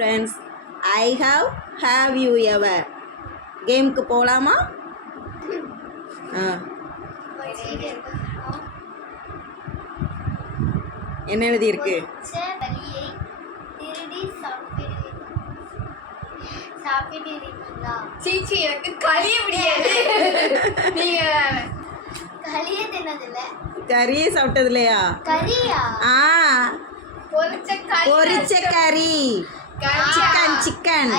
Friends, I have you ever கேமுக்கு போகலாமா? என்ன எழுதியிருக்கு? சீச்சி, எனக்கு களிய முடியாது. நீங்க கறியே சாப்பிட்டது இல்லையா? பொரிச்ச கறி, சிக்கன்.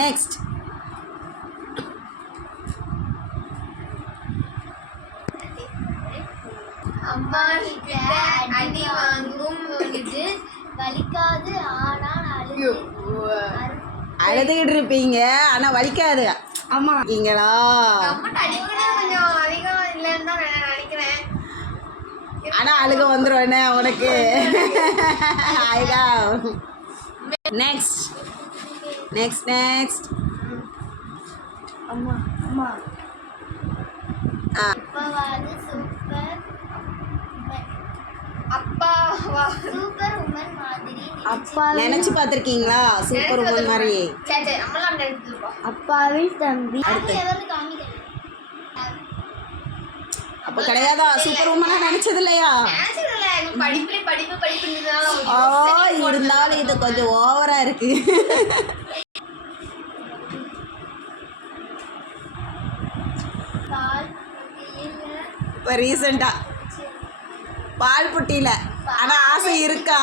நெக்ஸ்ட், அம்மா அடி வாங்கும் பொழுது வலிக்காது, ஆனால் அழுதுகிட்டு இருப்பீங்க ஆனா வலிக்காது. ஆமா, இருக்கீங்களா? கொஞ்சம் அதிகம் இல்லைன்னு தான் நினைக்கிறேன். ஆனா அழுக வந்துருவேனே உனக்கு. நெக்ஸ்ட் நெக்ஸ்ட் நெக்ஸ்ட் அம்மா அம்மா சூப்பர் உமன் மாதிரி நினைச்சு பார்த்திருக்கீங்களா? சூப்பர் உமன் மாதிரி. அப்பாவின் தம்பி அப்ப கிடையாதா? சூப்பர் உமனா நினைச்சது இல்லையா? இருந்தாலும் இது கொஞ்சம் ஓவரா இருக்கு. இப்ப ரீசெண்டா பால் புட்டியில ஆனா ஆசை இருக்கா?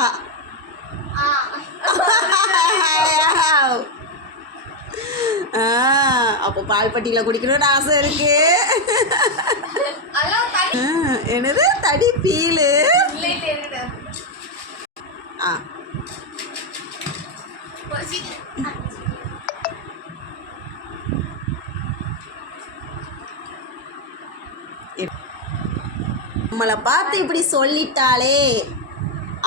அப்போ பால் பட்டியில குடிக்கணும்னு ஆசை இருக்கு. என்னது தடி பீலு? நம்மளை பார்த்து இப்படி சொல்லிட்டாளே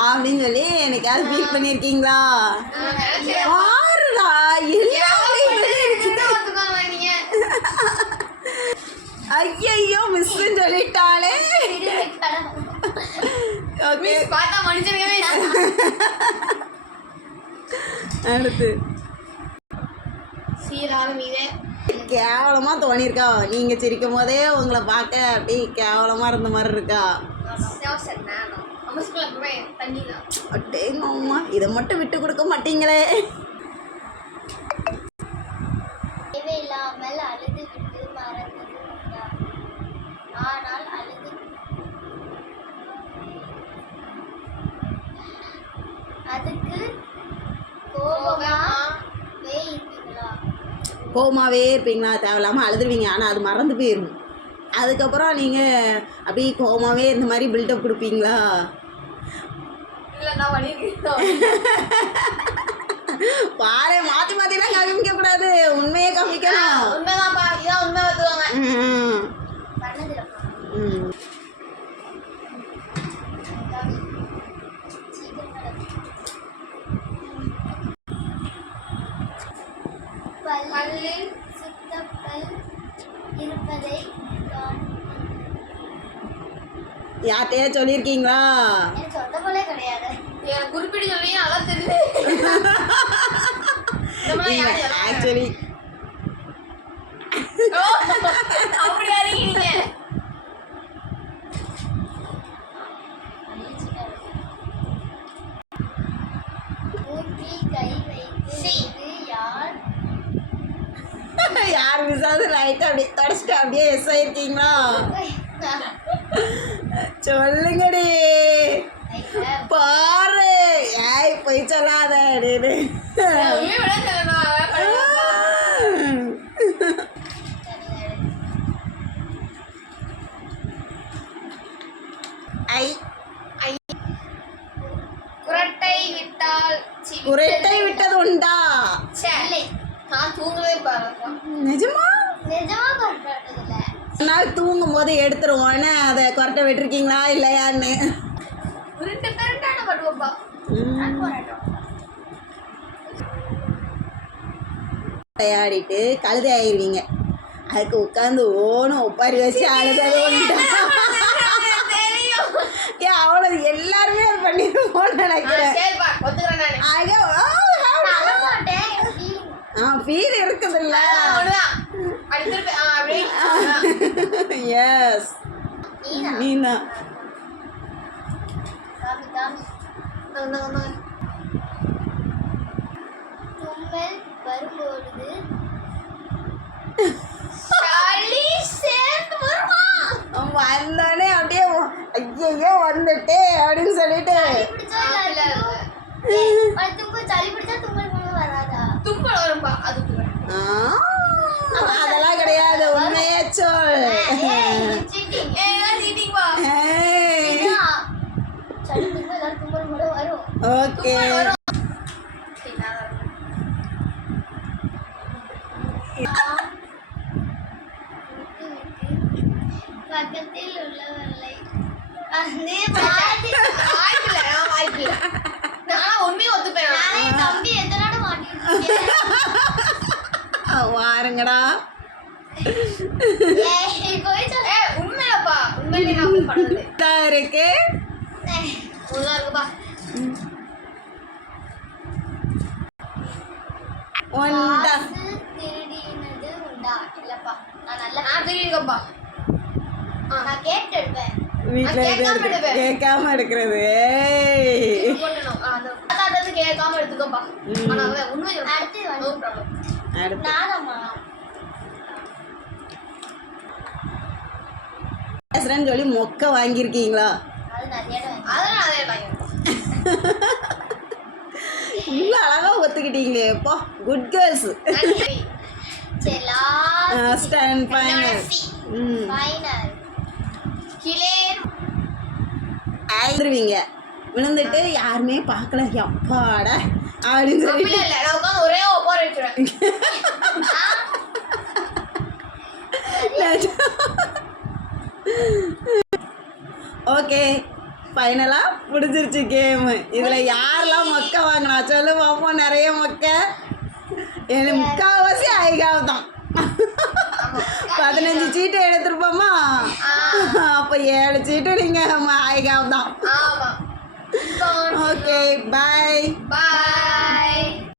அப்படின்னு சொல்லி எனக்காவது ஃபீல் பண்ணியிருக்கீங்களா? பாருடா, ஐயோ மிஸ்ன்னு சொல்லிட்டாளே. அடுத்து கேவலமா தோணியிருக்கா? நீங்க சிரிக்கும் போதே உங்களை பார்க்க அப்படி கேவலமா இருந்த மாதிரி இருக்கா? அம்மா, இதை மட்டும் விட்டு கொடுக்க மாட்டீங்களே. கோவமாவே இருப்பீங்களா? தேவையில்லாமல் அழுதுருவீங்க, ஆனால் அது மறந்து போயிடும். அதுக்கப்புறம் நீங்கள் அப்படி கோவமாவே இந்த மாதிரி பில்டப் கொடுப்பீங்களா? பாரு, மாற்றி மாற்றிலாம் காமிக்க கூடாது, உண்மையே காமிக்கணும். யார்கிட்டயா சொல்லியிருக்கீங்களா? ஆக்சுவலி யார் மிஸ்ஸாவது ரைட்டாக அப்படியே தொடச்சிட்டு அப்படியே எஸ் ஆயிருக்கீங்களா? சொல்லுங்கடி. பாரு, ஏய் போய் சொல்லாத அப்படின்னு. குரட்டை விட்டது உண்டா? நிஜமா? நாள் தூங்கும் போது எடுத்துருவோன்னு அதை குரட்டை விட்டுருக்கீங்களா இல்லையான்னு? விளையாடிட்டு கழுதை ஆயிடுவீங்க. அதுக்கு உட்காந்து ஓணும் ஒப்பாரி வச்சு அழுதது உண்டா? பண்ணிருப்போம்னு நினைக்கிறேன். சரிப்பா ஒத்துக்கிறேன் நானு. ஐயோ, நான் மாட்டேன் ஃபீல் இருக்குது இல்ல? ஒண்ணுதான். அப்படி திருப்பி அப்படியே எஸ், நீதான். காமி காமி தும்மல் வரும்பொழுது சளி சேர்ந்து வருமா? வந்தோடனே அப்படியே ஐயோ வந்துட்டே அப்படின்னு சொல்லிட்டு பிடிச்சா எல்லாருக்கும் தும்மல் சளி பிடிச்சா தும்மல் மட்டும் வராதா? தும்மல் வரும்பா அது ஒத்துக்கிறேன். அதெல்லாம் கிடையாது, உண்மையே சொல். cheating. சீட்டிங்பா. ஏய், சளி பிடிச்சா எல்லாரும் தும்மல் மட்டும் வரும். ஓகே. பக்கத்தில் உள்ளவர்களை வாய்ப்பில்லை. நான் உண்மையை ஒத்துப்பேன். தம்பி எத்தனால மாட்டிட்டு வாருங்கடா. போய் சொல்ல உண்மையாப்பா, உண்மையிலே நான் அப்படி பண்ணது. தான் இருக்கு. ஒழுங்கா இருக்குப்பா. ஒண்டா. திருடினது உண்டா? இல்லப்பா, நான் நல்லா நான் தெரியுங்கப்பா. நான் கேட்டு எடுப்பேன். வீட்டுல இருந்து கேட்காம எடுப்பேன். கேட்காம எடுக்கிறது. ஏய், போட்டணும். அந்த தாத்தாட்டது கேட்காம எடுத்துக்கோப்பா. ஆனா அவன் உண்மை சொல்றான். அடுத்து No வந்து problem. அடுத்து நானம்மா பேசுறேன்னு சொல்லி மொக்க வாங்கியிருக்கீங்களா? அது நிறைய இடம் அதெல்லாம் அதே பையன். இவ்வளோ அழகா ஒத்துக்கிட்டீங்களே. எப்போ குட் கேர்ள்ஸ். நன்றி. சரி லாஸ்ட் ஸ்டாண்ட் ஃபைனல். ஃபைனல் கிளே விழுந்துருவீங்க. விழுந்துட்டு யாருமே பார்க்கல, அப்பாட அப்படின்னு அப்படி சொல்லி இல்ல. நான் உட்காந்து ஒரே ஒப்பார வச்சிருவேன். ஓகே, ஃபைனலாக முடிஞ்சிருச்சு கேமு. இதில் யாரெல்லாம் மொக்க வாங்கினா சொல்லு பார்ப்போம். நிறைய மொக்க. எனக்கு முக்கால்வாசி ஐகாவ் தான். 15 சீட்டு எடுத்துருப்போமா? அப்போ 7 சீட்டு நீங்கள் ஐகாவ் தான். ஆமா. ஓகே, பாய். Bye.